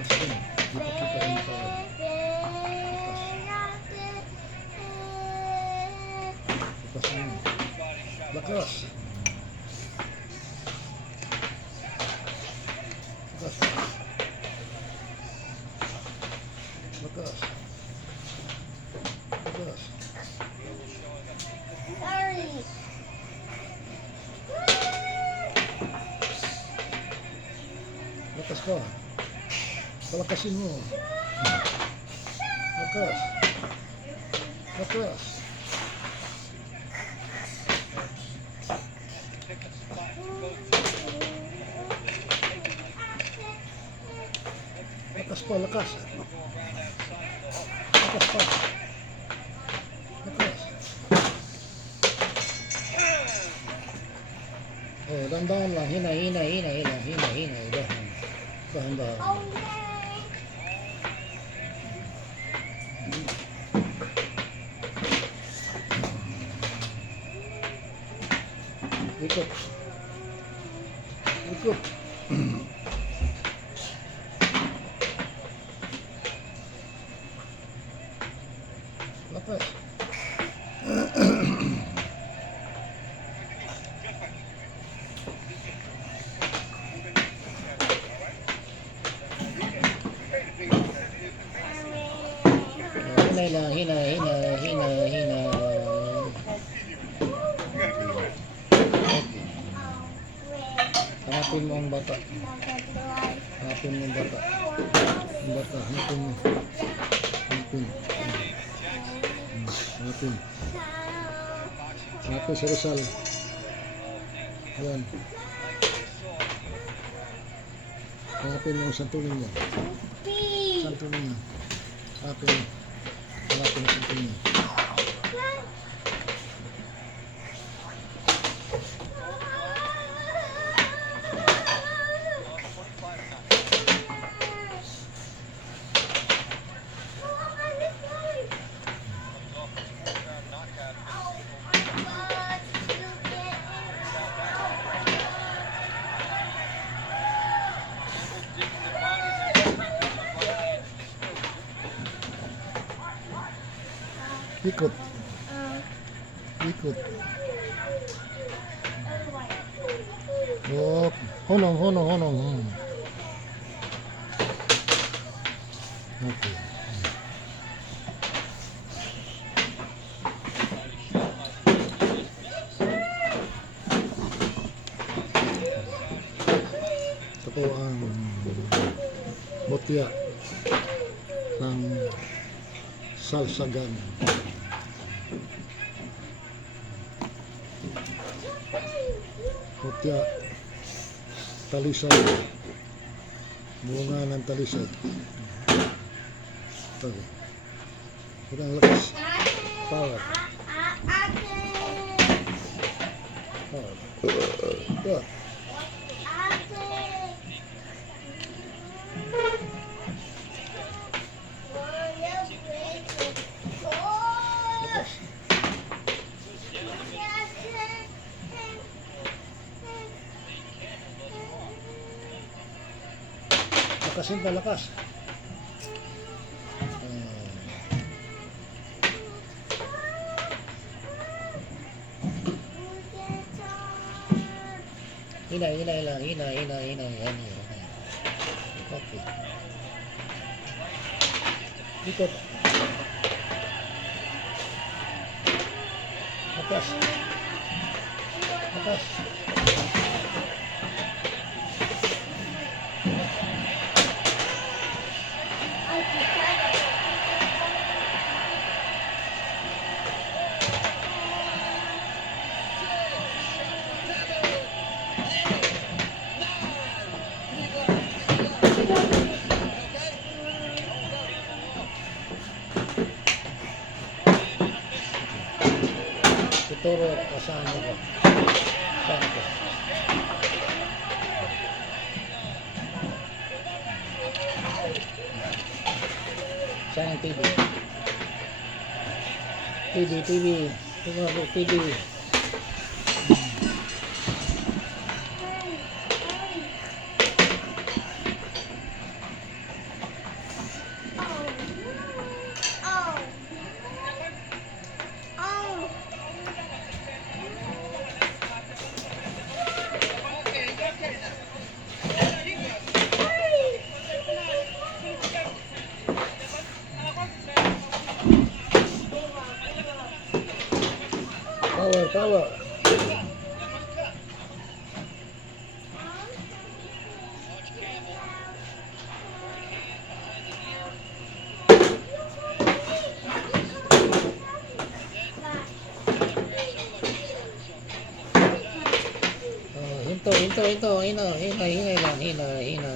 Sustain. Di pa kita yung power. Lakas. Lakas mo. Lakas. Lakas. Lakas. Lakas. Sorry. Lakas pa. Palakasin mo. Lakas. Lakas. Lakas pa, lakas. Lakas pa. Lakas. Oh, dahan-dahan lang. Hina. Dahan-dahan. Ikut. Lakas. Hina. Hanapin mo ang bata. Hanapin mo ang bata. Ang bata, hanapin mo. Hanapin. Hanapin si Rizal. Ayan. Hanapin mo ang santulin mo. Santulin mo. Hanapin ang santulin mo. Ikut. Oh, honong. Okay. Ito po ang mutya ng salsagan. Mutya, talisay, bunga ng talisay. Ito. Ito ang lakas. Power. Ito. Lakasin pa, lakas. Hina. Okay. Ikut. Lakas. Tuturo kasama ko. Saan ko? Saan ang TV? TV. Tingnan ko, TV. ito. Hinay lang. Hinay. Ito.